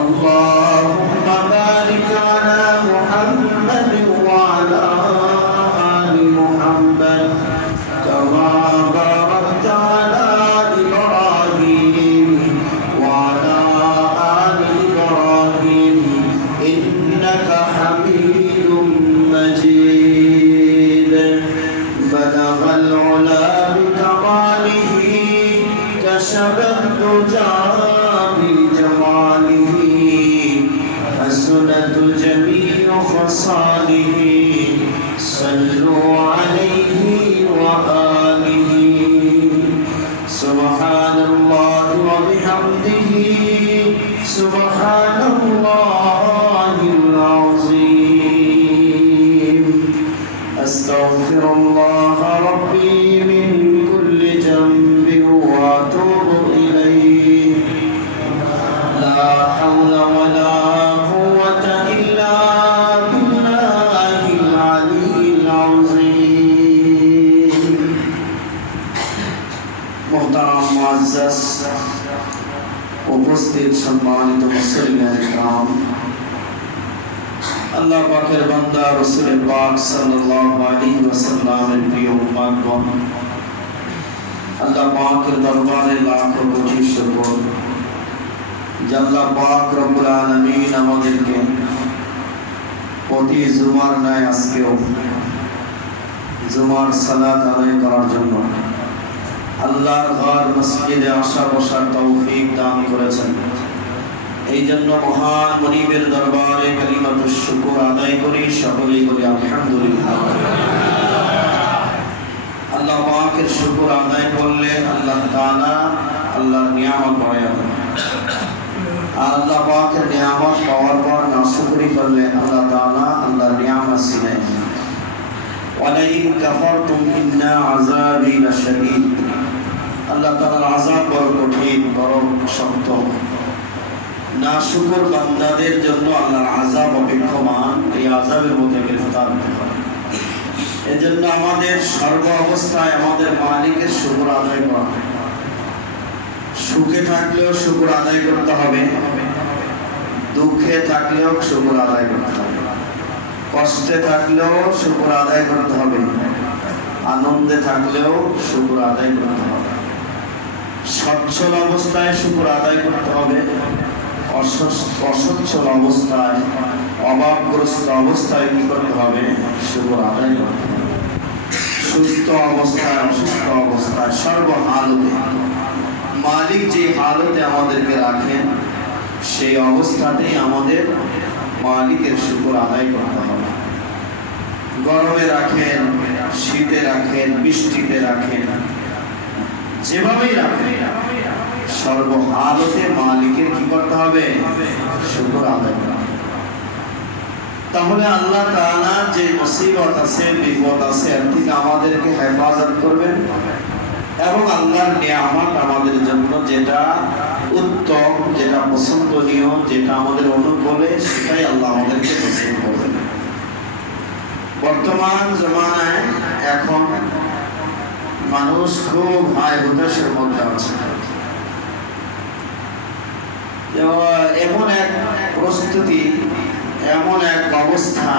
اللهم بارك على محمد وعلى آل محمد كما باركت على إبراهيم وعلى آل إبراهيم إنك حميد مجيد بلغ العلا بكماله كشف الدجى بجماله حسنت جميع خصاله صلوا عليه وآله سبحان الله وبحمده سبحان الله العظيم أستغفر الله ربي من كل ذنب وأتوب إليه لا حول ولا قوة إلا بالله العلي العظيم محترم معزز উপস্থিত সম্মানিত মুসলিম کرام আল্লাহ পাকের বান্দা রাসূল পাক সাল্লাল্লাহু আলাইহি ওয়াসাল্লামের প্রিয় উম্মতগণ আল্লাহ পাকের দরবারে লাখো কোটি শুকর যে আল্লাহ পাক রব্বুল আলামিন আমাদেরকে প্রতি জুমার ন্যায় আজকেও জুমার সালাত আদায় করার জন্য আল্লাহর ঘর মসজিদে আসা বসার তৌফিক দান করেছেন। এই জন্য মহান মুনিবের দরবারে কালিমাতুশ শুকর আদায় করি, সকলেই বলি আলহামদুলিল্লাহ। আল্লাহ পাকের শুকর আদায় করলে আল্লাহ তাআলা আল্লাহর নিয়ামত বাড়ায় দেন, আর আল্লাহ পাকের নিয়ামত পাওয়ার পর নাশুকরি করলে আল্লাহ তাআলা আল্লাহর নিয়ামত ছিনাই দেন। ওয়ালাইন কাফারতুম ইন্না আযাবি লাশাদীদ, আল্লাহ তাআলার আযাব বড় কঠিন, বড় শক্ত। নাশুকর বান্দাদের জন্য আল্লাহর আযাব অপেক্ষমান, এই আযাবের মধ্যে গ্রেফতার হতে হয়। এজন্য আমাদের সর্ব অবস্থায় আমাদের মালিকের শুকর আদায় করা হয়। সুখে থাকলেও শুকর আদায় করতে হবে, দুঃখে থাকলেও শুকর আদায় করতে হবে, কষ্টে থাকলেও শুকর আদায় করতে হবে, আনন্দে থাকলেও শুকর আদায় করতে হবে। সচ্ছল অবস্থায় শুকর আদায় করতে হবে, অসচ্ছল অবস্থায় অভাবগ্রস্ত অবস্থায় কি করতে হবে? শুকর আদায় করতে হবে। সুস্থ অবস্থায় অসুস্থ অবস্থায় সর্বহালতে মালিক যে হালতে আমাদেরকে রাখেন সেই অবস্থাতেই আমাদের মালিকের শুকর আদায় করতে হবে। গরমে রাখেন, শীতে রাখেন, বৃষ্টিতে রাখেন, যেভাবেই রাখেন সর্বহালতে মালিকের কি করতে হবে? শুকর আদায় করতে হবে। তাহলে আল্লাহ তাআলা যে মুসিবত আছে, বিপদ আছে, এর থেকে আমাদেরকে হেফাজত করবেন এবং আল্লাহর নিয়ামত আমাদের জন্য যেটা উত্তম, যেটা পছন্দনীয়, যেটা আমাদের অনুকূলে, সেটাই আল্লাহ আমাদেরকে নসিব করবেন। বর্তমান জমানায় এখন মানুষ খুব হায় হুতাশের মধ্যে আছে। এমন এক পরিস্থিতি, এমন এক অবস্থা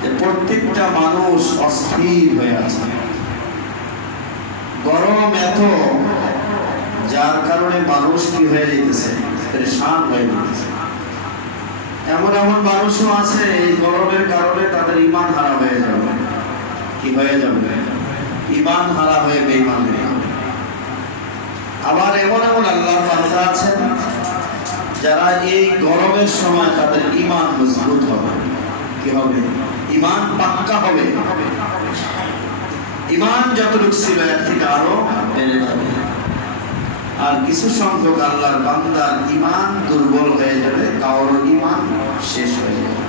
যে প্রত্যেকটা মানুষ অস্থির হয়ে আছে। গরম এত, যার কারণে মানুষ কি হয়ে যেতেছে? পেরেশান হয়ে যেতেছে। এমন এমন মানুষও আছে এই গরমের কারণে তাদের ঈমান হারা হয়ে যাবে। কি হয়ে যাবে? ঈমান হারা হয়ে বেঈমান হয়ে যাবে। আবার এমন এমন আল্লাহর বান্দা আছেন যারা এই গরমের সময় তাদের ঈমান মজবুত হবে। কি হবে? ঈমান পাক্কা হবে। ঈমান যতটুকু ছিল এর থেকে আরো বেড়ে যাবে। আর কিছু সংখ্যক আল্লাহর বান্দার ঈমান দুর্বল হয়ে যাবে, কারোর ঈমান শেষ হয়ে যাবে।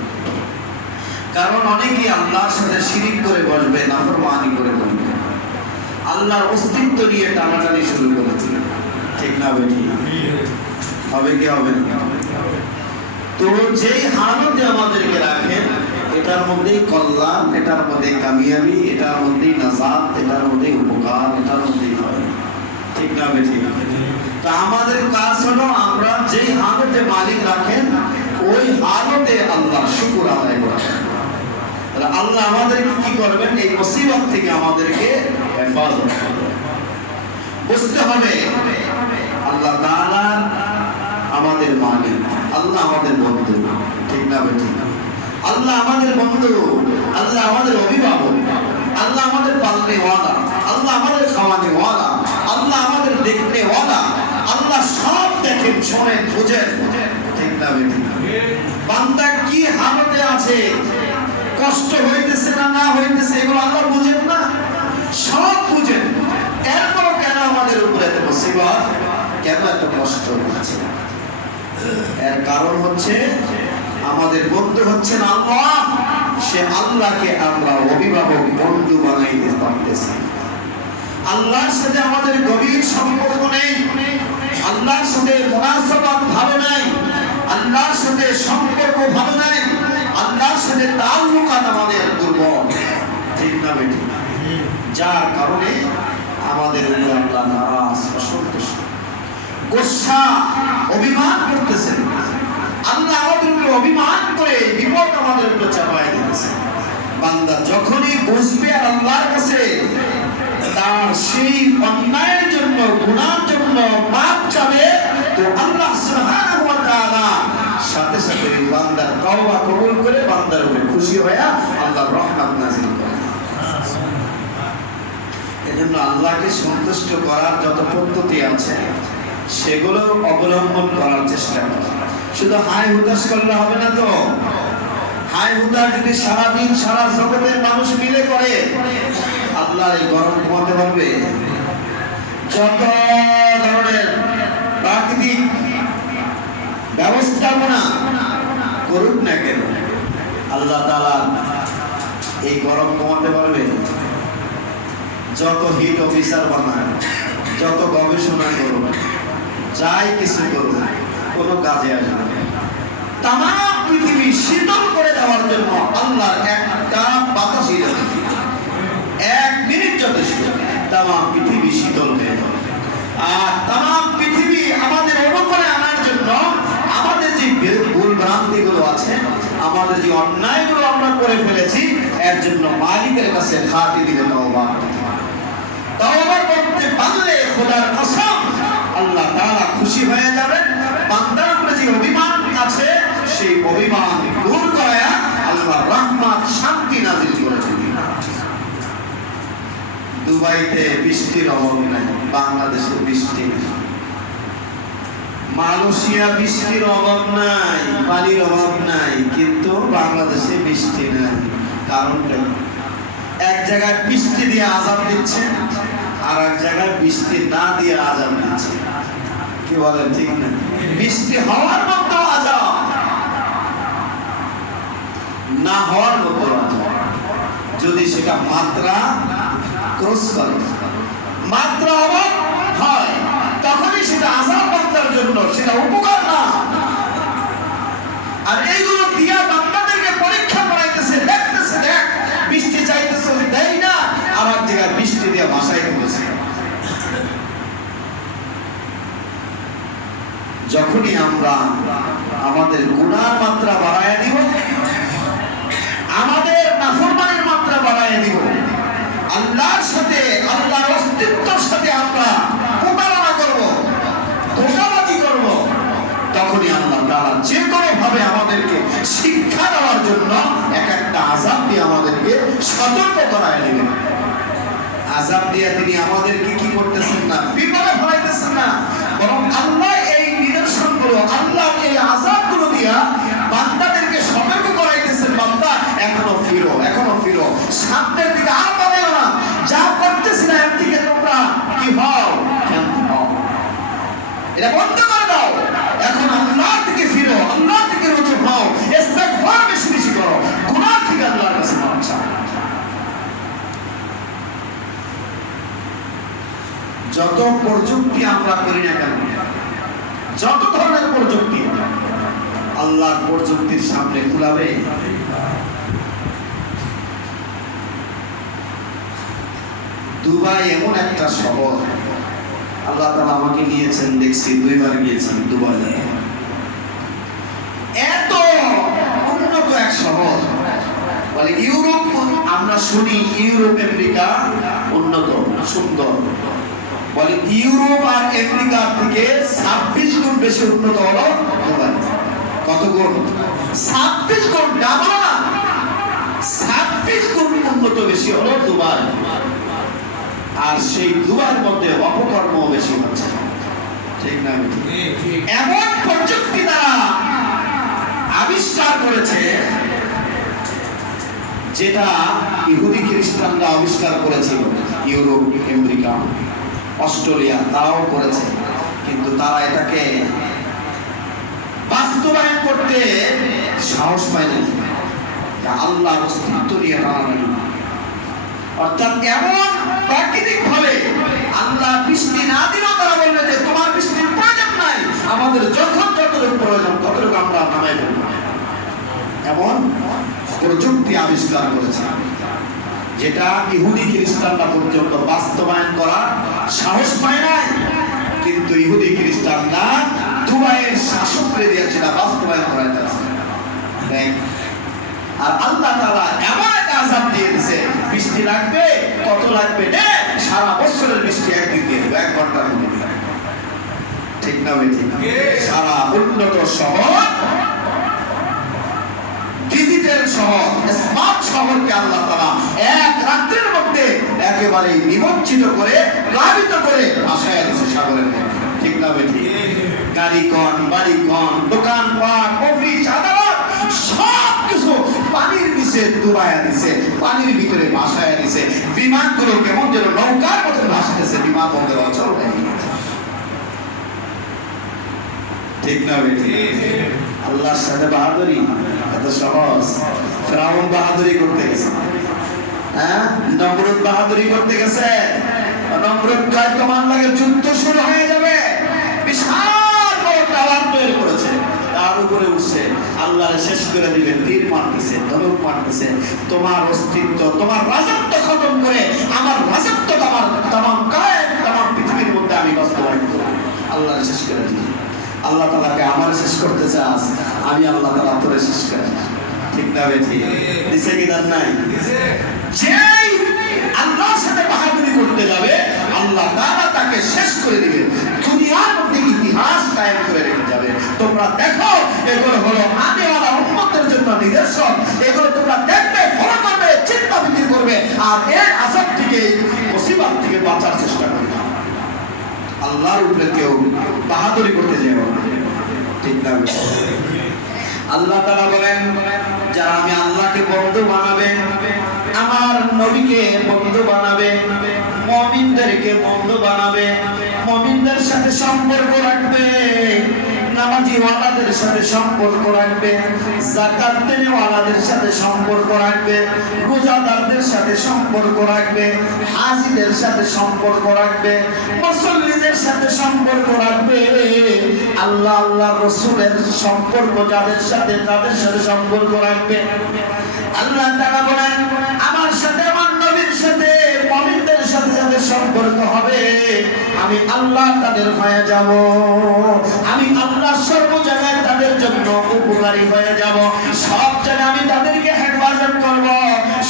কারণ অনেকেই আল্লাহর সাথে শিরিক করে বসবে, নাফরমানি করে বসবে, আল্লাহর অস্তিত্ব নিয়ে টানাটানি শুরু করে দিবে। ঠিক না বেটি? হবে কি হবে না? তো যেই হালতে আমাদেরকে রাখেন, এটার মধ্যেই কল্যাণ, এটার মধ্যে কামিয়াবি, এটার মধ্যেই নাজাত, এটার মধ্যেই উপকার, এটার মধ্যেই হয়। ঠিক না বেটি? তা আমাদের কাজ হলো আমরা যেই হালতে আল্লাহ আমাদেরকে কি করবেন, এই মুসিবত থেকে আমাদেরকে হেফাজত করবেন। বুঝতে হবে আল্লাহ তাআলা আমাদের মালিক, আল্লাহ আমাদের বন্ধু, ঠিক না ঠিক? আল্লাহ আমাদের বন্ধু, আল্লাহ আমাদের অভিভাবক, আল্লাহ আমাদের পালনে ওয়ালা, আল্লাহ আমাদের খাওয়ানে ওয়ালা, আল্লাহ আমাদের দেখতে ওয়ালা, আল্লাহ সব দেখেন, শোনেন, বুঝেন, ঠিক না ঠিক? বান্দা কি হালতে আছে, কষ্ট হইতেছে না না হইতেছে, এগুলো আল্লাহ বুঝেন না? সব বুঝেন। এরপরও কেন আমাদের উপরে এত মুসিবত, কেন এত কষ্ট হচ্ছে? এর কারণ হচ্ছে আমাদের বন্ধু হচ্ছেন আল্লাহ। সে আল্লাহকে আমরা অভিভাবক বন্ধু বানাইতে পারতেছি। আল্লাহর সাথে আমাদের গভীর সম্পর্ক নেই, আল্লাহর সাথে মুনাসাবাত ভালো নাই, আল্লাহর সাথে সম্পর্ক ভালো নাই, আল্লাহর সাথে তাল্লুকাত আমাদের দুর্বল, ঠিক না বেঠিক? যার কারণে আমাদের উপরে আল্লাহ নারাজ, অসন্তুষ্ট, গোসা, অভিমান করতেছেন। আল্লাহ আমাদের উপরে অভিমান করে বিপদ আমাদের উপরে চাপায় দিতেছে। বান্দা যখনই বুঝবে আর আল্লাহর কাছে তার সেই অন্যায়ের জন্য, গুনার জন্য মাপ চাবে, তো আল্লাহ সুবহানাহু ওয়া তাআলা সাথে সাথে বান্দার তওবা কবুল করে বান্দার উপরে খুশি হয়ে আল্লাহর রহমত নাযিল করে। এজন্য আল্লাহকে সন্তুষ্ট করার যত পদ্ধতি আছে সেগুলো অবলম্বন করার চেষ্টা করা। শুধু হাই হুতাশ করলে হবে না তো। হাই হুতাশ যদি সারাদিন সারা জগতের মানুষ মিলে করে, আল্লাহ এই গরম কমাতে পারবে? যত ধরনের প্রাকৃতিক ব্যবস্থাপনা করুক না কেন, আল্লাহ তাআলা এই গরম কমাতে পারবে? যত হিট অফিসার বানায়, যত গবেষণা করুন, যাই কিছু করুন, কোনো কাজে আসবে না। তাম পৃথিবী শীতল করে দেওয়ার জন্য আল্লাহর একটা বাতাসই যথেষ্ট, 1 মিনিট যথেষ্ট, তাম পৃথিবী শীতল হয়ে যাবে। আর তাম পৃথিবী আমাদের অনুকূলে আনার জন্য আমাদের যে ভুল ভ্রান্তিগুলো আছে, আমাদের যে অন্যায়গুলো আমরা করে ফেলেছি, এর জন্য মালিকের কাছে খাঁটি দিলে তওবা করতে পারলে খোদার কসম আল্লাহ তাআলা খুশি হয়ে যাবেন। বান্দার উপরে যে অভিমান আছে সেই অভিমান দূর করে আল্লাহর রহমত, শান্তি নাযিল করে দিবেন। দুবাইতে বৃষ্টির অভাব নাই, বাংলাদেশে বৃষ্টি নেই। মালয়েশিয়া বৃষ্টির অভাব নাই, পানির অভাব নাই, কিন্তু বাংলাদেশে বৃষ্টি নাই। কারণটা এক জায়গায় বৃষ্টি দিয়ে আযাব দিচ্ছে, আর এক জায়গায় বৃষ্টি না দিয়ে আযাব দিচ্ছে। কি বলেন, ঠিক না? বৃষ্টি হওয়ার মতো আযাব, না হওয়ার মতো আযাব। যদি সেটা মাত্রা ক্রস করে, মাত্রা অভাব হয়, তখনই সেটা আযাব বান্দার জন্য, সেটা উপকার না। আর এইগুলো দিয়া বান্দাদেরকে পরীক্ষা করাইতেছে, দেখতেছে, দেখ বৃষ্টি চাইতেছে, দেয় না, আর এক জায়গায় বৃষ্টি দিয়ে ভাসাই দিতেছে। যখনই আমরা আমাদের গুনার মাত্রা বাড়ায় দিব, আমাদের নাফরমানির মাত্রা বাড়ায় দিব, আল্লাহর সাথে, আল্লাহর অস্তিত্বের সাথে আমরা প্রতারণা করব, ধোঁকাবাজি করব, তখনই আল্লাহ তাআলা যে কোনো ভাবে আমাদেরকে শিক্ষা দেওয়ার জন্য এক একটা আযাব দিয়ে আমাদেরকে সতর্ক করায় দিবেন। আযাব দিয়ে তিনি আমাদেরকে কি করতেছেন না, বিপদে ফেলাইতেছেন না, বরং আল্লাহ এই নিদর্শনগুলো, আল্লাহ এই আযাবগুলো দিয়া বান্দাদেরকে সতর্ক করাইতেছেন, বান্দা এখনো ফিরো, এখনো ফিরো, সামনের দিকে আর বাড়াইও না, যা করতেছি না এর থেকে তোমরা কি হও, ক্ষান্ত হও, এটা বন্ধ করে দাও, এখন আল্লাহর দিকে ফিরো, আল্লাহর দিকে রুজু হও, ইস্তিগফার বেশি বেশি করো, গুনাহ থেকে আল্লাহর কাছে মাফ চাও। যত প্রযুক্তি আমরা করি না কেন, যত ধরনের প্রযুক্তি, আল্লাহর প্রযুক্তির সামনে কুলাবে? দুবাই এমন একটা শহর, আল্লাহ তাআলা আমাকে নিয়েছেন, দেখছি 2 বার গিয়েছি দুবাই। এত উন্নত এক শহর, বলে ইউরোপ, আমরা শুনি ইউরোপ আমেরিকা উন্নত সুন্দর, বলে ইউরোপ আর আমেরিকা থেকে 26 গুণ বেশি উন্নত হলো দুবাই। কত গুণ? 26 গুণ, ডাবল না, 26 গুণ উন্নত বেশি হলো দুবাই। আর সেই দুবাইয়ের মধ্যে অপকর্ম বেশি হচ্ছে, ঠিক না? এমন প্রযুক্তি দ্বারা আবিষ্কার করেছে যেটা ইহুদি খ্রিস্টানরা আবিষ্কার করেছিল, ইউরোপ আমেরিকা অস্ট্রেলিয়া তারাও করেছে, কিন্তু তারা এটাকে বাস্তবায়ন করতে সাহস পায় না। আল্লাহর অস্তিত্ব নিয়ে টানাটানি, অর্থাৎ এমন প্রাকৃতিক ভাবে আল্লাহ বৃষ্টি না দিলেও তারা বলবে যে তোমার বৃষ্টির প্রয়োজন নাই, আমাদের যখন যতটুকু প্রয়োজন ততটুকু আমরা নামাই ফেলব। এমন প্রযুক্তি আবিষ্কার করেছে যেটা ইহুদি খ্রিস্টানরা পর্যন্ত বাস্তবায়ন করা সাহস পায় নাই, কিন্তু ইহুদি খ্রিস্টানরা দুবাইয়ের শাসককে দিয়ে সেটা বাস্তবায়ন করাই যাচ্ছে। আর আল্লাহ তাআলা এমন একটা আযাব দিয়ে দিয়েছে, বৃষ্টি লাগবে, কত লাগবে নে, সারা বছরের বৃষ্টি একদিন দিয়ে দেবে, 1 ঘন্টার মধ্যে। ঠিক না বেঠিক? সারা উন্নত শহর, ডিজিটাল শহর, স্মার্ট শহরকে আল্লাহ তাআলা এক রাতের মধ্যে একেবারে নিমজ্জিত করে, প্লাবিত করে ভাসায় দিয়েছে সাগরের মধ্যে। ঠিক না বেঠিক? গাড়ি কন, বাড়ি কন, দোকানপাট, অফিস, আদালত সব কিছু পানির নিচে ডুবাইয়া দিছে, পানির ভিতরে ভাসায় দিছে। বিমানগুলো কেমন যেন নৌকার মতো ভাসতেছে, বিমানবন্দর অচল হয়ে গেছে। ঠিক না বেঠিক? আল্লাহর সাথে বাহাদুরি এত সহজ? ফিরআউন বাহাদুরি করতে গেছে, হ্যাঁ, নমরুদ বাহাদুরি করতে গেছে। নমরুদ কয় তোমার লাগে যুদ্ধ শুরু হয়ে যাবে, বিশাল বড় টাওয়ার তৈরি করেছে, তার উপরে উঠছে, আল্লাহর শেষ করে দিবে, তীর মারতেছে, ধনুক মারতেছে, তোমার অস্তিত্ব, তোমার রাজত্ব খতম করে আমার রাজত্ব, আমার তামাম কায়েম, তামাম পৃথিবীর মধ্যে আমি বাস্তবায়ন করব। আল্লাহর শেষ করে দিবে। আল্লাহ তাআলাকে আমার শেষ করতে চাস, আমি আল্লাহ তাআলা তোরে শেষ করে। ঠিক না বেঠিক? দিছে কি দান নাই? যেই আল্লাহর সাথে বাহাদুরি করতে যাবে, আল্লাহ তাআলা তাকে শেষ করে দিবে, দুনিয়ার মধ্যে ইতিহাস কায়েম করে রেখে যাবে। তোমরা দেখো, এগুলো হলো আনেওয়ালা উম্মতের জন্য নিদর্শন। এগুলো তোমরা দেখবে, ফলো করবে, চিন্তা বিক্রি করবে, আর এর আযাব থেকে, মুসিবত থেকে বাঁচার চেষ্টা করবে। আল্লাহর উপরে কেউ বাহাদুরি করতে যাবে না। ঠিক না? আল্লাহ তাআলা বলেন, যারা আমি আল্লাহকে বন্ধু বানাবে, আমার নবীকে বন্ধু বানাবে, মুমিনদেরকে বন্ধু বানাবে, মুমিনদের সাথে সম্পর্ক রাখবে, নামাজি ওয়ালাদের সাথে সম্পর্ক রাখবে, যাকাত দেনেওয়ালাদের সাথে সম্পর্ক রাখবে, রোজাদারদের সাথে সম্পর্ক রাখবে, হাজীদের সাথে সম্পর্ক রাখবে, মুসল্লিদের সাথে সম্পর্ক রাখবে, আল্লাহ আল্লাহর রাসূলের সম্পর্ক যাদের সাথে, তাদের সাথে সম্পর্ক রাখবে। আল্লাহ তাআলা বলেন, আমার সাথে, আমার নবীর সাথে, মুমিনদের সাথে যাদের সম্পর্ক হবে, আমি আল্লাহ তাদের হয়ে যাব, আমি আল্লাহ সর্ব জায়গায় তাদের জন্য উপকারী হয়ে যাব, সব জায়গায় আমি তাদেরকে হেফাজত করব,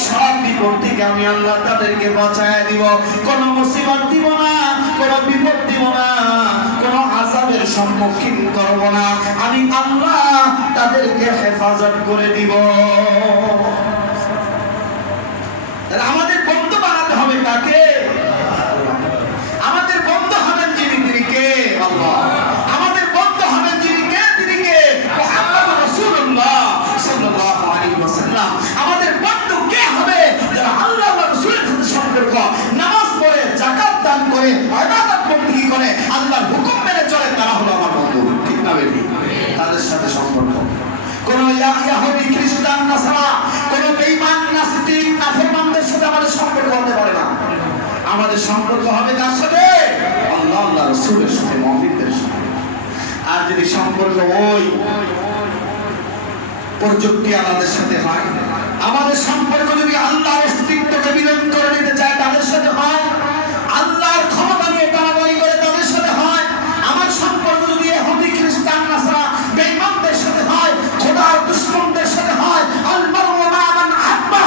সব বিপদ থেকে আমি আল্লাহ তাদেরকে বাঁচায় দিব, কোনো মুসিবত দিব না, কোনো বিপদ দিব না, কোনো আযাবের সম্মুখীন করব না, আমি আল্লাহ তাদেরকে হেফাজত করে দিব। আমাদের বন্ধু বানাতে হবে কাকে? আমাদের বন্ধু হবেন যিনি, তিনি কে? আল্লাহ। আমাদের বন্ধু হবেন যিনি কে? তিনি কে? মুহাম্মদুর রাসূলুল্লাহ সাল্লাল্লাহু আলাইহি ওয়াসাল্লাম। আমাদের বন্ধু কে হবে? যারা আল্লাহ ওয়া রাসূলের সাথে সম্পর্ক, নামাজ পড়ে, যাকাত দান করে, ইবাদত বন্দেগী করে, আল্লাহর হুকুম মেনে চলে, তারা হলো আমার বন্ধু। ঠিক না বেঠিক? তাদের সাথে সম্পর্ক। কোন ইহুদি, খ্রিস্টান, নাসারা, কোন বেঈমান, নাস্তিক, নাফরমানদের সাথে আমাদের সম্পর্ক হতে পারে না। আমাদের সম্পর্ক হবে কার সাথে? আল্লাহ, আল্লাহ রাসূলের সাথে, মুমিনদের সাথে। আর যদি সম্পর্ক ওই প্রযুক্তি আমাদের সাথে হয়, আমাদের সম্পর্ক যদি আল্লাহর অস্তিত্বকে বিলীন করে নিতে চায় তাদের সাথে হয়, আল্লাহর ক্ষমতা নিয়ে টানাটানি করে তাদের সাথে হয়, আমার সম্পর্ক যদি ইহুদি, খ্রিস্টান, নাসারা, বেঈমানদের সাথে হয়, খোদার দুশমনদের সাথে হয়, আল মারউ মা মান আহাব্বা,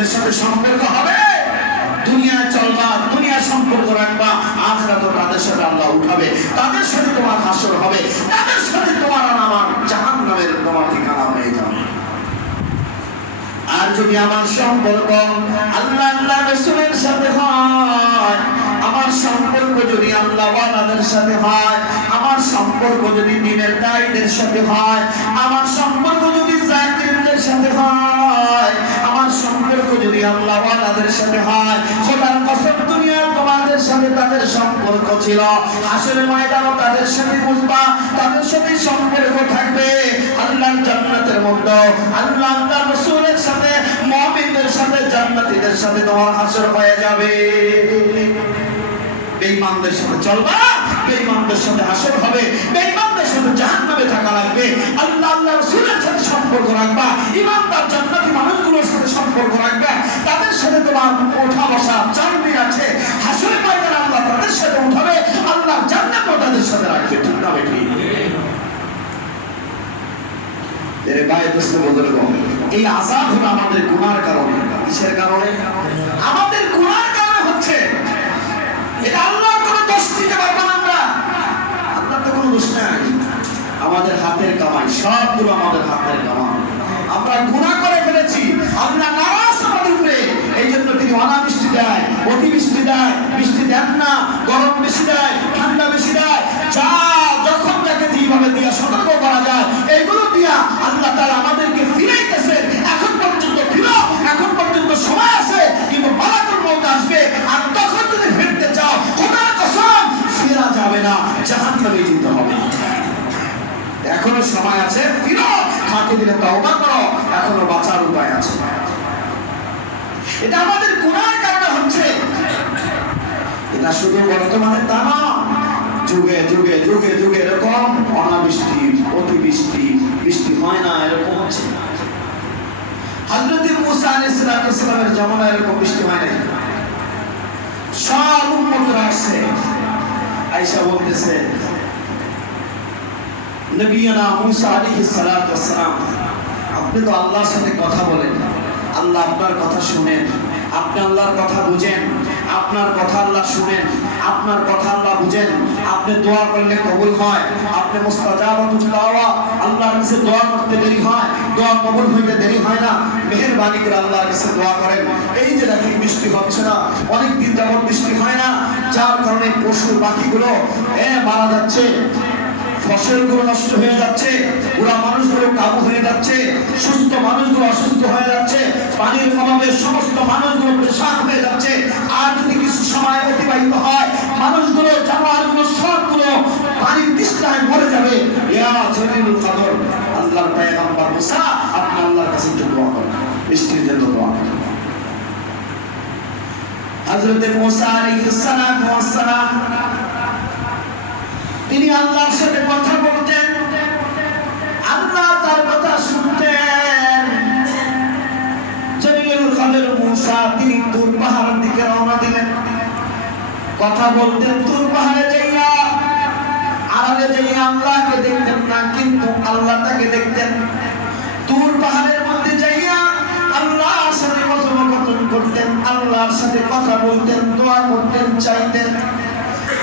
বেঈমানদের সাথে সম্পর্ক হবে, দুনিয়া চলবা, দুনিয়া সম্পর্ক রাখবা, আখিরাতে তাদের সাথে আল্লাহ উঠাবে, তাদের সাথে তোমার হাসর হবে, তাদের সাথে তোমার আর আমার জাহান্নামের তোমার ঠিকানা হয়ে যাবে। আর যদি আমার সম্পর্ক আল্লাহ আল্লাহ রাসূলের সাথে হয়, আমার সম্পর্ক যদি আল্লাহ ওয়ালাদের সাথে হয়, আমার সম্পর্ক যদি দ্বীনের দায়ীদের সাথে হয়, আমার সম্পর্ক যদি জাকিরদের সাথে হয়, আমার সম্পর্ক যদি আল্লাহ ওয়ালাদের সাথে হয়, খোদার কসম দুনিয়ার তোমাদের সাথে তাদের সম্পর্ক ছিল, হাসরের ময়দানে তাদের সাথে বুঝবা, তাদের সাথে সম্পর্ক থাকবে আল্লাহর জান্নাতের মধ্যে, আল্লাহ আল্লাহ রাসূলের সাথে, মুমিনদের সাথে, জান্নাতীদের সাথে তোমার হাসর হয়ে যাবে। বেঈমানদের সাথে চলবা, বেঈমানদের সাথে হাসর হবে, বেঈমানদের সাথে জাহান্নামে থাকা লাগবে। আল্লাহ আল্লাহ রাসূলের সাথে সম্পর্ক রাখবা, ঈমানদার জান্নাতি মানুষগুলোর সাথে সম্পর্ক রাখবা, তাদের সাথে তোমার ওঠা বসা চাকরি আছে, হাসরের ময়দানে আল্লাহ তাদের সাথে উঠাবে, আল্লাহ জান্নাতও তাদের সাথে রাখবে। ঠিক না বেঠিক? এর ভাই দোস্ত বুজুর্গ, এই আযাব হলো আমাদের গুনাহর কারণে। কিসের কারণে? আমাদের গুনাহর কারণে হচ্ছে। এটা আল্লাহর কোনো দোষ দিতে পারবো না আমরা, আল্লাহর তো কোনো দোষ নাই, আমাদের হাতের কামাই, সবগুলো আমাদের হাতের কামাই। আমরা গুনাহ করে ফেলেছি, আল্লাহ নারাজ আমাদের উপরে, এই জন্য তিনি অনাবৃষ্টি দেয়, অতিবৃষ্টি দেয়, বৃষ্টি দেন না, গরম বেশি দেয়, ঠান্ডা বেশি দেয়, যা যখন যাকে যেভাবে দিয়া সতর্ক করা যায় এইগুলো দিয়া আল্লাহ তাআলা আমাদেরকে ফিরাইতেছে। এখন পর্যন্ত ফিরো, এখন পর্যন্ত সময় আছে, কিন্তু মালাকুল মউত আসবে, আর তখন যদি ফিরতে চাও খোদার কসম ফেরা যাবে না, জাহান্নামে যেতে হবে। এখনো সময় আছে, ফিরো, খাঁটি দিলে তওবা করো, এখনো বাঁচার উপায় আছে। এটা আমাদের গুনাহের কারণে হচ্ছে। এটা শুধু বর্তমানে তা না, যুগে যুগে যুগে যুগে এরকম অনাবৃষ্টি, অতিবৃষ্টি, বৃষ্টি হয় না, এরকম হচ্ছে। হযরত মুসা আলাইহিস সালামের জামানায় এরকম বৃষ্টি হয় নাই। সব উম্মতরা আসছে, আয়েশা বলতেছে নবিয়ানা মুসা আলাইহিস সালাম, আপনি তো আল্লাহর সাথে কথা বলেন, আল্লাহ আপনার কথা শুনেন, আপনি আল্লাহর কথা বুঝেন, আপনার কথা আল্লাহ শুনেন, আপনার কথা আল্লাহ বুঝেন, আপনি দোয়া করলে কবুল হয়, আপনি মুস্তাজাবাতুদ দাওয়া, আল্লাহর কাছে দোয়া করতে দেরি হয়, দোয়া কবুল হইতে দেরি হয় না, মেহেরবানি করে আল্লাহর কাছে দোয়া করেন। এই যে দেখেন বৃষ্টি হচ্ছে না, অনেক দিন যাবত বৃষ্টি হয় না, যার কারণে পশু পাখিগুলো মারা যাচ্ছে, ফসলগুলো নষ্ট হয়ে যাচ্ছে, বুড়া মানুষগুলো কাবু হয়ে যাচ্ছে, সুস্থ মানুষগুলো অসুস্থ হয়ে যাচ্ছে, পানির অভাবে সমস্ত মানুষগুলো পেরেশান হয়ে যাচ্ছে। আর যদি কিছু সময় অতিবাহিত হয়, মানুষগুলো, জানোয়ারগুলো সবগুলো পানির তৃষ্ণায় মরে যাবে। ইয়া জলিলুল কদর, আল্লাহর পয়গম্বর মুসা, আপনি আল্লাহর কাছে দোয়া করেন, বৃষ্টির জন্য দোয়া করেন। হযরত মুসা আলাইহিস সালাম তিনি আল্লাহর সাথে কথা বলতেন, আল্লাহ তার কথা শুনতেন। জলিলুল কদর মুসা তিনি তুর পাহাড়ের দিকে রওনা দিলেন, কথা বলতেন তুর পাহাড়ে যাইয়া, আড়ালে যাইয়া আল্লাহকে দেখতেন না, কিন্তু আল্লাহ তাকে দেখতেন। তুর পাহাড়ের মধ্যে যাইয়া আল্লাহর সাথে কথোপকথন করতেন, আল্লাহর সাথে কথা বলতেন, দোয়া করতেন, চাইতেন।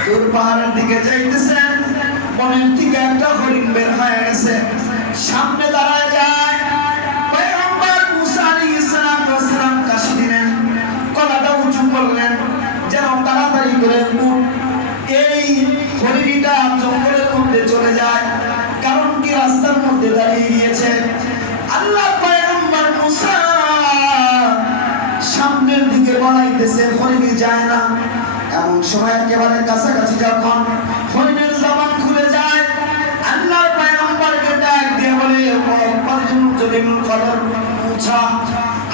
তুর পাহাড়ের দিকে যাইতেছেন, মনের থেকে একটা হরিণ বের হয়ে গেছে, সামনে দাঁড়ায় যায়। পয়গম্বর মুসা আলাইহিস সালাম কাশি দিলেন, গলাটা উঁচু করলেন যেন তাড়াতাড়ি করে এই হরিণটা জঙ্গলের মধ্যে চলে যায়, কারণ কি রাস্তার মধ্যে দাঁড়িয়ে গিয়েছে। আল্লাহ পয়গম্বর মুসা সামনের দিকে বাড়াইতেছে, হরিণ যায় না। এমন সময় একেবারে কাছাকাছি যখন হরিণের জবান খুলে যায়, আল্লাহর পয়গম্বরকে ডাক দিয়ে বলে, জলিলুল কদর মুসা,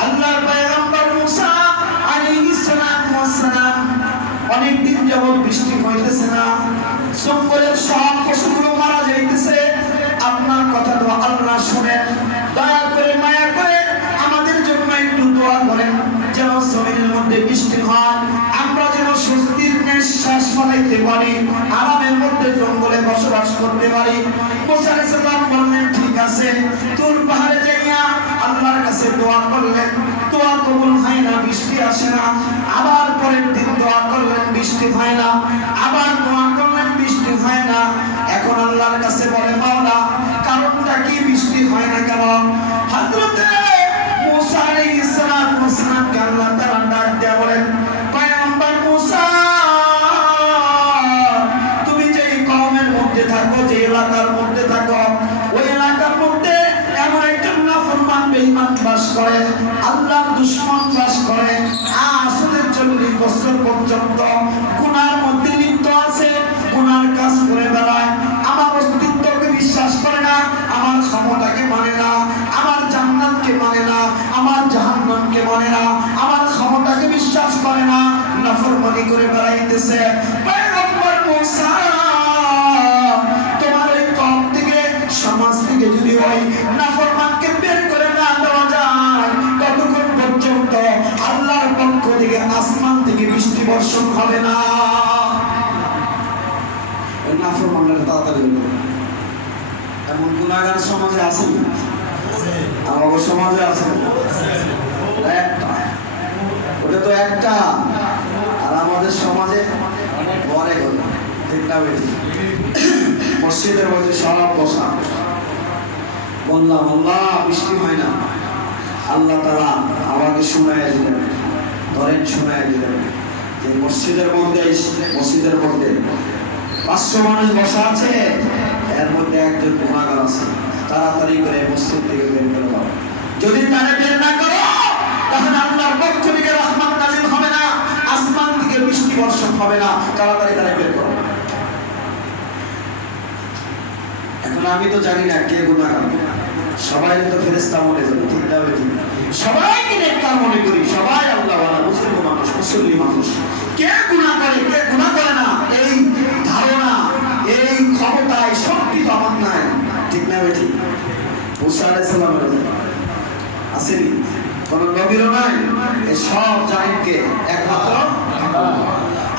আল্লাহর পয়গম্বর মুসা আলাইহিস সালাম, অনেক দিন যাবত বৃষ্টি হইতেছে না, জঙ্গলের সব পশুগুলো মারা যাইতেছে, আপনার কথা তো আল্লাহ শুনেন, দয়া করে মায়া করে আমাদের জন্য একটু দোয়া করেন, যেন জমিনের মধ্যে বৃষ্টি হয়, আমরা যেন স্বস্তির নিঃশ্বাস ফেলাইতে পারি, আরামের মধ্যে জঙ্গলে বসবাস করতে পারি। মুসা আলাইহিস সালাম বললেন ঠিক আছে। তুর পাহাড়ে যাইয়া আল্লাহর কাছে দোয়া করলেন, দোয়া কবুল হয় না, বৃষ্টি আসে না। আবার পরের দিন দোয়া করলেন, বৃষ্টি হয় না। আবার দোয়া করলেন, বৃষ্টি হয় না। এখন আল্লাহর কাছে বলে, মাওলা কারণটা কি, বৃষ্টি হয় না কেন? হযরতে মুসা আলাইহিস সালাম কে আল্লাহ তাআলা ডাক দিয়ে বলেন, পয়গম্বর মুসা, তুমি যেই কওমের মধ্যে থাকো, যে এলাকার মধ্যে থাকো, ওই এলাকার মধ্যে এমন একজন নাফরমান বেঈমান বাস করে, আল্লাহর দুশমন বাস করে। আসলে 40 বছর পর্যন্ত গুনার মধ্যে লিপ্ত আছে, গুনার কাজ করে বেড়ায়, আমার অস্তিত্বকে বিশ্বাস করে না, আমার ক্ষমতাকে মানে না, আমার জান্নাতকে মানে না, আমার জাহান্নামকে মানে না, আমার ক্ষমতাকে বিশ্বাস করে না, নাফরমানি করে বেড়াইতেছে। পয়গম্বর মুসা, তোমার ওই কওম থেকে, সমাজ থেকে যদি ওই নাফরমানকে বের করে না দেওয়া যায়, ততক্ষণ পর্যন্ত আল্লাহর পক্ষ থেকে, আসমান থেকে বৃষ্টি বর্ষণ হবে না। ওই নাফরমানরা তাড়াতাড়ি এমন গুনাহগার সমাজে আছে না? আমাদের সমাজে আছে একটা, ওটা তো একটা, আর আমাদের সমাজে বড় গেল, ঠিক না? মসজিদের মধ্যে সব বসা, বললাম আল্লাহ বৃষ্টি হয় না, আল্লাহ তাআলা আমাকে শুনাইয়া দিলেন, ধরেন শুনাইয়া দিলেন যে মসজিদের মধ্যে 500 মানুষ বসা আছে, এর মধ্যে একজন গুনাহগার আছে, তাড়াতাড়ি করে মসজিদ থেকে বের করে দাও। যদি তারা বের না করো, তাহলে আল্লাহর পক্ষ থেকে রহমত নাযিল হবে না, আসমান থেকে বৃষ্টি বর্ষণ হবে না, তাড়াতাড়ি তারা বের করো। এখন আমি তো জানি না কে গুনাহগার, সবাই তো ফেরেশতা মনে করি, ঠিক না? সবাইকে নেককার মনে করি, সবাই আল্লাহওয়ালা মুসলিম মানুষ, মুসলিম মানুষ। কে গুনাহ করে, কে গুনাহ করে না, এই ধারণা, এই ক্ষমতায় শক্তি তো আমার নাই, ঠিক না? বেটি মুসা আলাইহিস সালামের আসেনি, কোন নবীরও নাই, এই সব জানেন কে? একমাত্র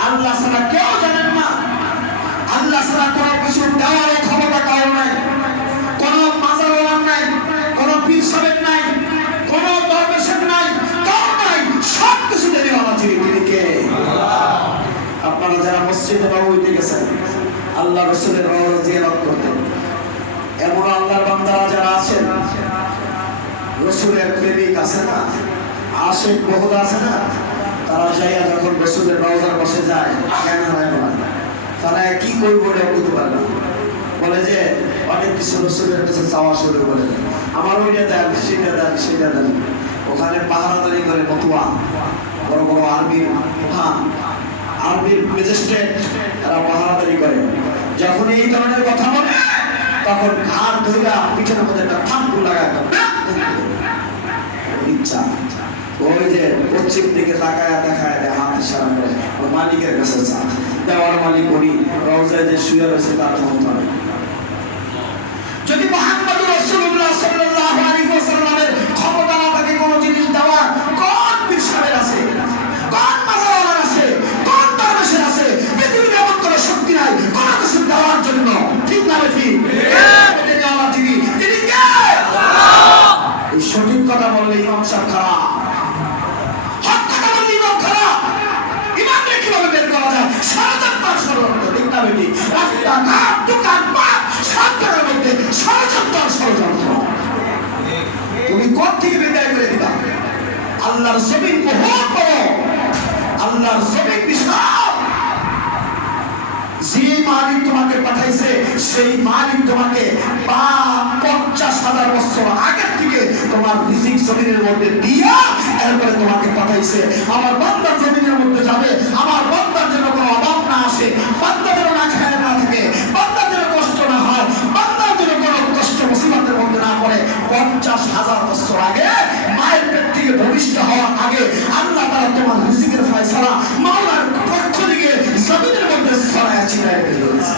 আল্লাহ ছাড়া কেউ জানেন না। আল্লাহ ছাড়া কোনো কিছু দেওয়ার ক্ষমতা কারো নাই, কোন মাজারওয়ালার নাই, কোন পীর সাহেবের নাই, কোন দরবেশের নাই, কারো নাই, সব কিছু দেওয়ালা যিনি, তিনি কে? আপনারা যারা মসজিদে নববীতে গেছেন, আল্লাহ রাসূলের রওজা জিয়ারত করতে, এমন আল্লাহর বান্দারা যারা আছেন, রাসূলের প্রেমিক আছে না, আশিক বহুত আছে না, তারা যাইয়া যখন রাসূলের রওজার পাশে যায়, কেন হয় না, তারা কি করবো এটা বলতে পারে না, বলে যে অনেক কিছু রাসূলের কাছে চাওয়া শুরু করে, আমার ওইটা দেন, সেটা দেন, সেটা দেন। ওখানে পাহারাদারি করে মতুয়া, বড় বড় আর্মির প্রধান, আর্মির ম্যাজিস্ট্রেট, তারা পাহারাদারি করে। যখন এই ধরনের কথা বলে, তখন ঘাড় ধইরা পিছনের মধ্যে একটা থাপ্পড় লাগায় ইচ্ছা, ওই যে পশ্চিম দিকে তাকায় দেখায় দেয়, হাত ইশারা করে, ওই মালিকের কাছে চা দেওয়ার মালিক উনি, রওজায় যে শুয়ে রয়েছে তার ক্ষমতা নেই। যদি মুহাম্মদুর রাসূলুল্লাহ সাল্লাল্লাহু আলাইহি ওয়াসাল্লামের ক্ষমতা না থাকে কোন জিনিস দেওয়ার, কোন পীর সাহেবের আছে, কোন মাজারওয়ালার আছে, কোন দরবেশের আছে, পৃথিবীতে এমন কোনো শক্তি নাই কোন কিছু দেওয়ার জন্য, ঠিক না? ঠিক। এটা দেওয়ার যিনি, তিনি কে? আল্লাহ। এই সঠিক কথা বললে ইমাম সাহেব খারাপ, হক কথা বললে ইমাম খারাপ। ইমামকে কিভাবে বের করা যায়? ষড়যন্ত্র, ষড়যন্ত্র, ঠিক না? বেটি রাস্তাঘাট, দোকানপাট, সব জায়গার মধ্যে ষড়যন্ত্র, ষড়যন্ত্র। তুমি কোথা থেকে বিদায় করে দিবা? আল্লাহর জমিন বহুত বড়, আল্লাহর জমিন বিশাল। যে মালিক তোমাকে পাঠাইছে, সেই মালিক তোমাকে 50,000 বছর আগের থেকে তোমার রিজিক জমিনের মধ্যে দিয়া এরপরে তোমাকে পাঠাইছে। আমার বান্দার জমিনের মধ্যে যাবে, আমার বান্দার যেন কোনো অভাব না আসে, বান্দা যেন না খায় না থাকে, বান্দার যেন কষ্ট না হয়, বান্দার যেন কোনো কষ্ট মুসিবতের মধ্যে না পড়ে। 50,000 বছর আগে মায়ের পেট থেকে ভূমিষ্ঠ হওয়ার আগে আল্লাহ তাআলা তোমার রিজিকের ফয়সালা মাওলার পক্ষ থেকে জমিনের মধ্যে ছড়ায়া ছিটায় দিয়েছে।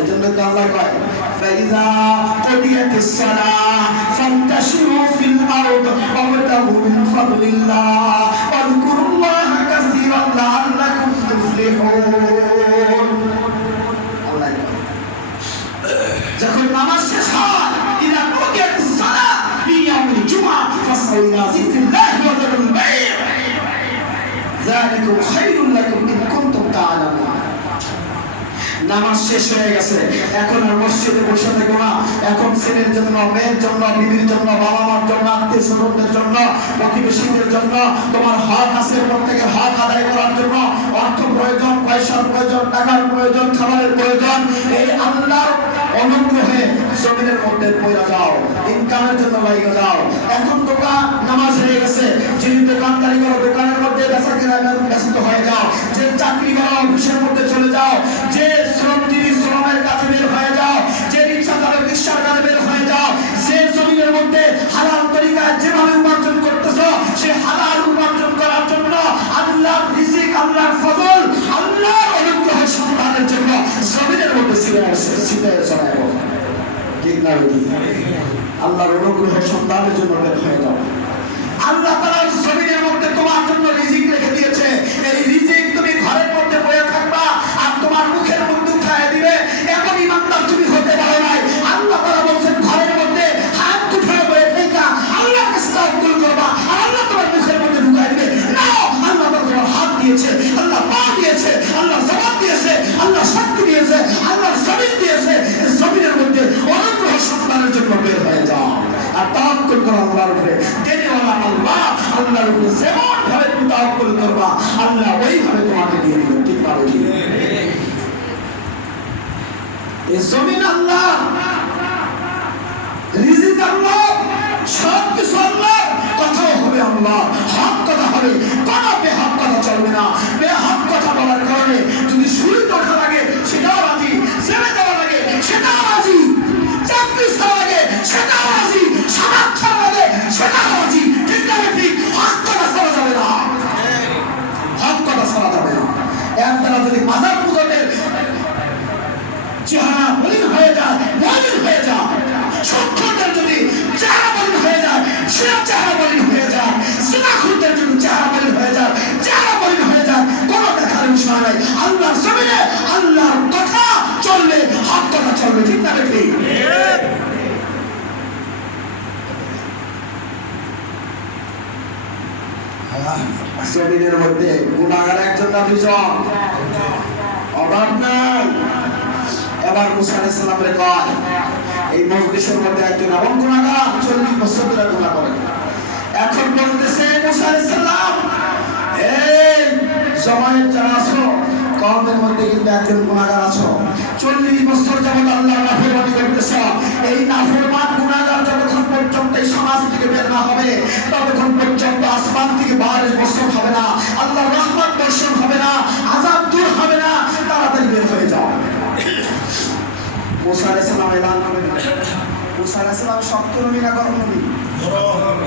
এজন্য তো আল্লাহ কয়, ফাইযা কুদিয়াতিস সালাহ ফান্তাশিরু ফিল আরদ ওয়াবতাগু মিন ফাদলিল্লাহ ওয়াযকুরুল্লাহা কাসীরান লাআল্লাকুম তুফলিহুন। আল্লাহ যখন নামাজ শেষ হয়, ইযা কুদিয়াতিস সালাহ ফি ইয়াউমিল জুমআহ ফাসআউ ইলা যিকরিল্লাহ যালিকুম খায়রুল লাকুম ইন কুনতুম তা'লামুন। নামাজ শেষ হয়ে গেছে, এখন আর মসজিদে বসে থেকো না। এখন ছেলের জন্য, মেয়ের জন্য, বিবির জন্য, বাবা মার জন্য, আত্মীয় স্বজনদের জন্য, প্রতিবেশীদের জন্য, তোমার হক আছে প্রত্যেকের হক আদায় করার জন্য অর্থ প্রয়োজন, পয়সার প্রয়োজন, টাকার প্রয়োজন, খাবারের প্রয়োজন। এই আল্লাহর অনুগ্রহে জমিনের মধ্যে পয়রা যাও, ইনকামের জন্য লাগিয়ে যাও। এখন দোকান নামাজ হয়ে গেছে, যিনি দোকানদারি করো দোকানের মধ্যে বেচা কেনায় ব্যস্ত হয়ে যাও, যে চাকরি করো অফিসের মধ্যে চলে যাও, যে শ্রমজীবী শ্রমের কাজে বের হয়ে যাও, যে রিক্সা চালক রিক্সার কাজে বের হয়ে যাও। যে জমিনের মধ্যে হালাল তরিকায় যেভাবে উপার্জন করতেছো, সে হালাল উপার্জন করার জন্য আল্লাহর রিজিক, আল্লাহর ফজল, আল্লাহর অনুগ্রহ সন্তানের জন্য জমিনের মধ্যে ছিটায় ছড়ায়। ঠিক না? আল্লাহর অনুগ্রহ সন্তানের জন্য বের হয়ে যাও। আল্লাহ তাআলা জমিনের মধ্যে তোমার জন্য রিজিক রেখে দিয়েছে। এই রিজিক তুমি ঘরের মধ্যে বসে থাকবা আর তোমার মুখের মধ্যে উঠায় দিবে, এমন ইমানদার তুমি হতে পারো নাই। আল্লাহ তাআলা বলেন ঘরের মধ্যে হাত উঠায় বসে থাকা আল্লাহর কাছে তাওয়াক্কুল করবা আর আল্লাহ তোমার মুখের মধ্যে ঢুকায় দিবে। না, আল্লাহ তোমার হাত দিয়েছে, আল্লাহ পা দিয়েছে, আল্লাহ জবান দিয়েছে, আল্লাহ শক্তি দিয়েছে, আল্লাহ জমিন দিয়েছে। এই জমিনের মধ্যে অনুগ্রহ সন্তানের জন্য বের হয়ে যাও আর তাওয়াক্কুল করো আল্লাহর উপরে। দেনেওয়ালা আল্লাহ, আল্লাহর উপরে যেমন ভাবে তুমি তাওয়াক্কুল করবা আল্লাহ ওইভাবে তোমাকে দিয়ে দিবেন। ঠিক না? এই জমিন আল্লাহ, রিজিক আল্লাহ, সব কিছু আল্লাহ, কথাও হবে আল্লাহ, হক কথা হবে, কোনো বেহক কথা চলবে না। বেহক কথা বলার কারণে যদি শুরুতে ওঠা লাগে সেটাও রাজি, ছেড়ে দেওয়া লাগে সেটাও রাজি, চাকরি ছাড়া লাগে সেটাও রাজি, সমাজ ছাড়া লাগে সেটাও রাজি। ঠিক না? ঠিক, হক কথা ছাড়া যাবে না, হক কথা ছাড়া যাবে না। এর দ্বারা যদি মাজার পূজাতে চেহারা মলিন হয়ে যায়, মলিন হয়ে যায়, সক্ষমদের যদি চেহারা মলিন হয়ে যায়, সে চেহারা মলিন হয়ে যায়, সিনাখুরদের যদি চেহারা মলিন হয়ে যায়, চেহারা মলিন হয়ে যায়, কোনো দেখার বিষয় নাই। আল্লাহর জমিনে আল্লাহর কথা চলবে, হক কথা চলবে। ঠিক না? ঠিক। জমিনের মধ্যে গুনাহগার একজন না দুইজন, অভাব নাই। এবার মুসা আলাইহিস সালামের কয়, এই মজলিসের মধ্যে একজন এমন গুনাহগার 40 বছর ধরে গুনাহ করে। এখন বলতেছে মুসা আলাইহিস সালাম, এই জমায়েত যারা আছো, কওমের মধ্যে কিন্তু একজন গুনাহগার আছো, 40 বছর যাবত আল্লাহর নাফরমানি করতেছো। এই নাফরমান গুনাহগার যতক্ষণ পর্যন্ত এই সমাজ থেকে বের না হবে, ততক্ষণ পর্যন্ত আসমান থেকে বারিশ বর্ষণ হবে না, আল্লাহর রহমত বর্ষণ হবে না, আযাব দূর হবে না। তাড়াতাড়ি বের হয়ে যাও। মুসা আলাইহিস সালাম এলান করে দিলেন। মুসা আলাইহিস সালাম শক্ত নবী না গরম নবী?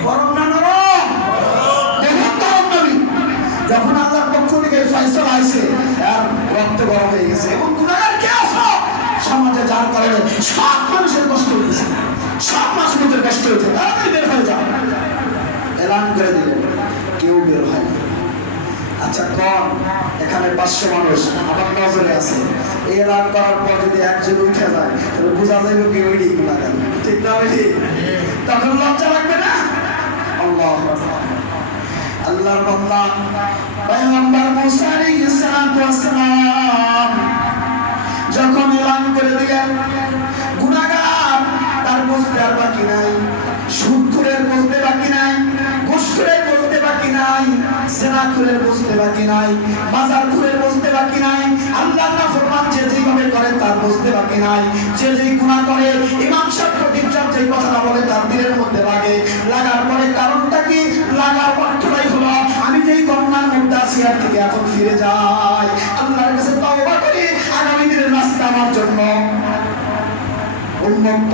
গরম না নরম? বহুত গরম নবী। যখন আল্লাহর পক্ষ থেকে ফয়সালা আইছে, আর রক্ত গরম হয়ে গেছে। এবং গুনাহগার কে আছো সমাজে, যার কারণে সব মানুষের কষ্ট হয়েছে, সব মানুষের কষ্ট হয়েছে, তাড়াতাড়ি বের হয়ে যাও। এলান করে দিলেন, কেউ বের হয় না। আচ্ছা কোন এখানে 500 মানুষ আমার নজরে আছে, এই এলান করার পর যদি একজন উঠে যায় তাহলে বোঝা যাবে কি ওইটাই গুনাহগার। ঠিক না? ওই তখন লজ্জা লাগবে না? আল্লাহু আকবার। আল্লাহর বান্দা পয়গম্বর মুসা আলাইহিস সালাম যখন এলান করে দিলেন, গুনাহগার তার বুঝতে আর বাকি নাই, সুদখোরের বুঝতে বাকি নাই, ঘুষখোরের বুঝতে বাকি নাই, জিনাখোরের বুঝতে বাকি নাই, বাজারখোরের বুঝতে বাকি নাই, আল্লাহর নাফরমান যে যেভাবে করে তার বুঝতে বাকি নাই। যে যেই গুনাহ করে ইমাম সাহেব খতিব সাহেব যে কথাটা বলে তার দিলের মধ্যে লাগে। লাগার পরে কারণটা কি? লাগার অর্থটাই হলো আমি যেই গণনার মধ্যে আছি আর থেকে এখন ফিরে যাই, আল্লাহর কাছে তওবা করি, আগামী দিনের রাস্তা আমার জন্য উন্মুক্ত।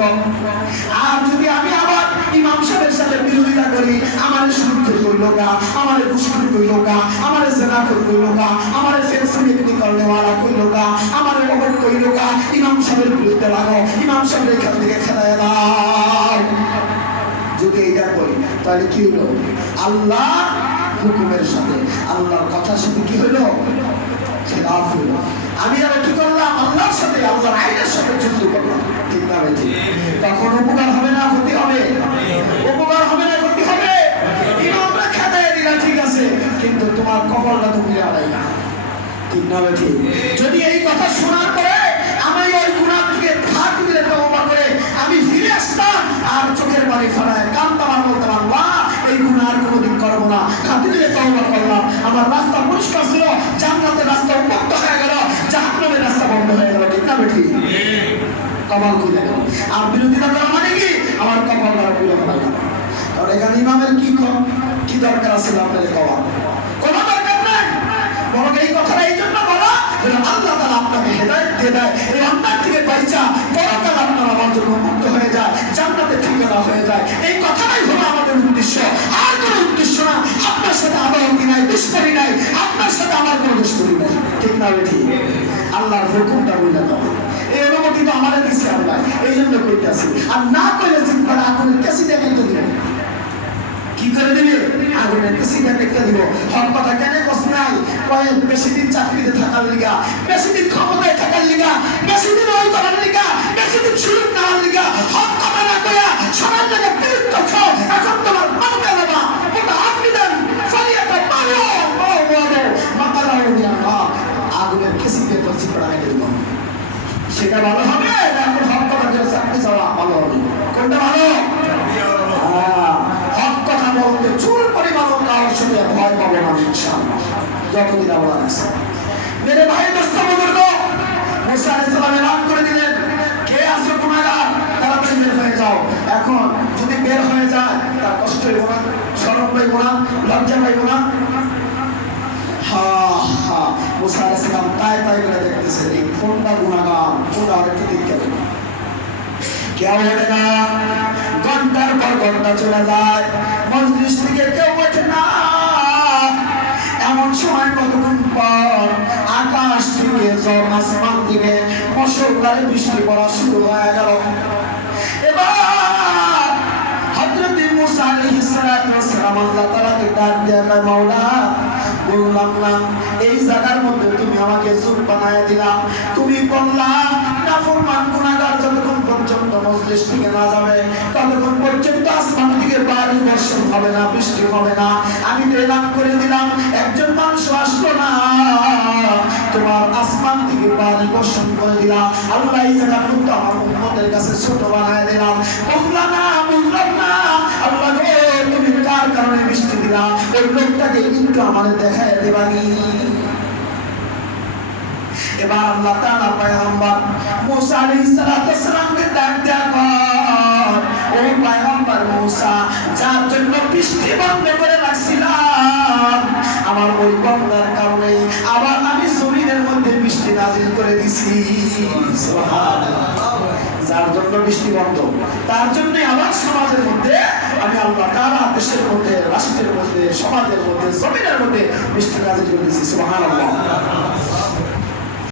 আর যদি আমি আবার ইমাম সাহেবের সাথে বিরোধিতা করি, আমার সুদখোর কইলো গা, আমার ঘুষখোর কইলো গা, আমার জিনাখোর কইলো গা, আমার ফেসিলিটি করনেওয়ালা কইলো গা, আমার অমুক কইলো গা, ইমাম সাহেবের বিরুদ্ধে লাগো, ইমাম সাহেবের এখান থেকে খেলায় দাও। যদি এইটা করি তাহলে কি হলো? আল্লাহ হুকুমের সাথে, আল্লাহর কথার সাথে কি হলো? খেলাফ হলো। আমি আর কি করলাম? আল্লাহর সাথে, আল্লাহর আইনের সাথে যুদ্ধ করলাম। ঠিক না? তখন উপকার হবে না ক্ষতি হবে? উপকার হবে না ক্ষতি হবে? ইমামরা খেদায় দিলা, ঠিক আছে, কিন্তু তোমার কপালটা তো মিলে আলাই না, ঠিক না ঠিক? যদি এই কথা শোনার পরে আমি ওই গুনাহ থেকে থাক দিলে তওবা করে আমি ফিরে আসতাম আর চোখের পানি ফেলায় কাঁদতাম আর বলতাম আল্লাহ এই গুনাহ আর কোনোদিন করবো না, খাতিরে তওবা করলাম, আমার রাস্তা পরিষ্কার ছিল, জান্নাতের রাস্তা উন্মুক্ত হয়ে গেল, জাহান্নামের রাস্তা বন্ধ হয়ে গেল, ঠিক না ঠিক? কপাল খুলে গেল। আর বিরোধিতা করা মানে কি আমার কপাল দ্বারা খুলে ফেলা গেল। কারণ এখানে ইমামের কি দরকার আছে আপনাদের কওয়া? কোনো দরকার নাই। বরং এই কথাটা এই জন্য বলা যেন আল্লাহ তাআলা আপনাকে হেদায়েত দিয়ে দেয়, এই অন্যায় থেকে বাইচা পরকাল আপনার আমার জন্য মুক্ত হয়ে যায়, জান্নাতে ঠিকানা হয়ে যায়। এই কথাটাই হলো আমাদের উদ্দেশ্য, আর কোনো উদ্দেশ্য না। আপনার সাথে আদালতি নাই, দুশ্মনী নাই, আপনার সাথে আমার কোনো দুশ্মনী নাই, ঠিক না ঠিক? আল্লাহর হুকুমটা বলে দাও, এই অনুমতি তো আমাদের দিচ্ছে আল্লাহ, এই জন্য কইতেছি। আর না কইলে চিন্তা আগুনের কেসি দেখে দিবেন, কি করে দিবে? আগুনের কেসি দেখে দিব। হক কথা কেন কস নাই? কয় বেশি দিন চাকরিতে থাকার লিগা, বেশি দিন ক্ষমতায় থাকার লিগা, বেশি দিন ওই করার লিগা, বেশি দিন সুযোগ নেওয়ার লিগা হক কথা না কইয়া সবার জায়গা বিরুদ্ধ করছো। এখন তোমার মাথা লাগা ওটা আপনি দেন ফালিয়াটা মারো ও বলো মাথা লাগা দিয়া আগুনের কেসি দেখে চিপড়া মেরে দিব। সেটা ভালো হবে না এখন হক কথা দিয়ে চাকরি যাওয়া ভালো হবে? কোনটা ভালো? হক কথা বলতে চুল পরিমাণ কারোর সঙ্গে ভয় পাবো না ইনশাআল্লাহ, যতদিন আমরা আছে। মেরে ভাই দোস্ত বুজুর্গ, মুসা আলাইহিস সালাম এলান করে দিলেন কে আছে গুনাহগার তাড়াতাড়ি বের হয়ে যাও। এখন যদি বের হয়ে যায় তার কষ্ট হইব না, শরম পাইব না, লজ্জা পাইব না? মুসা আলাইহিস সালাম তাই করে দেখতেছেন এই কোনটা গুনাহগার, কোনটা আরেকটু দেখতে হবে। কেউ ওঠে না, ঘন্টার পর ঘন্টা চলে যায়, মজলিস থেকে কেউ ওঠে না। এমন সময় কতক্ষণ পর আকাশ থেকে জল আসমান থেকে মুষলধারে বৃষ্টি পড়া শুরু হয়ে গেল। এবার হযরত মুসা আলাইহিস সালাম আল্লাহ তাআলাকে ডাক দিয়ে কয় মাওলা বললাম না এই জায়গার মধ্যে তুমি আমাকে যুগ বানায় দিলা, তুমি বললা নাফরমান গুনাহগার যতক্ষণ পর্যন্ত মজলিস থেকে না যাবে ততক্ষণ পর্যন্ত আসমান থেকে বারিশ বর্ষণ হবে না, বৃষ্টি হবে না। আমি তো এলান করে দিলাম একজন মানুষ আসলো না, তোমার আসমান থেকে বারিশ বর্ষণ করে দিলাম। আল্লাহ এই জায়গার মধ্যে আমার উম্মতের কাছে ছোট বানায় দিলাম। বুঝলাম না আল্লাহ গো তুমি কার কারণে বৃষ্টি দিলা, ওই লোকটাকে কিন্তু আমাদের দেখায় দেবানি। এবার আল্লাহ তাআলা পয়গম্বর মুসা আলাইহিস সালামকে ডাক দেয়া কর, ও পয়গম্বর মুসা যার জন্য বৃষ্টি বন্ধ করে রাখছিলাম আমার ওই বন্দার কারণে আবার আমি জমিনের মধ্যে বৃষ্টি নাযিল করে দিছি। সুবহানাল্লাহ। যার জন্য বৃষ্টি বন্ধ তার জন্য আবার সমাজের মধ্যে আমি আল্লাহ তাআলা দেশের মধ্যে, রাষ্ট্রের মধ্যে, সমাজের মধ্যে, জমিনের মধ্যে বৃষ্টি নাযিল করে দিছি। সুবহানাল্লাহ।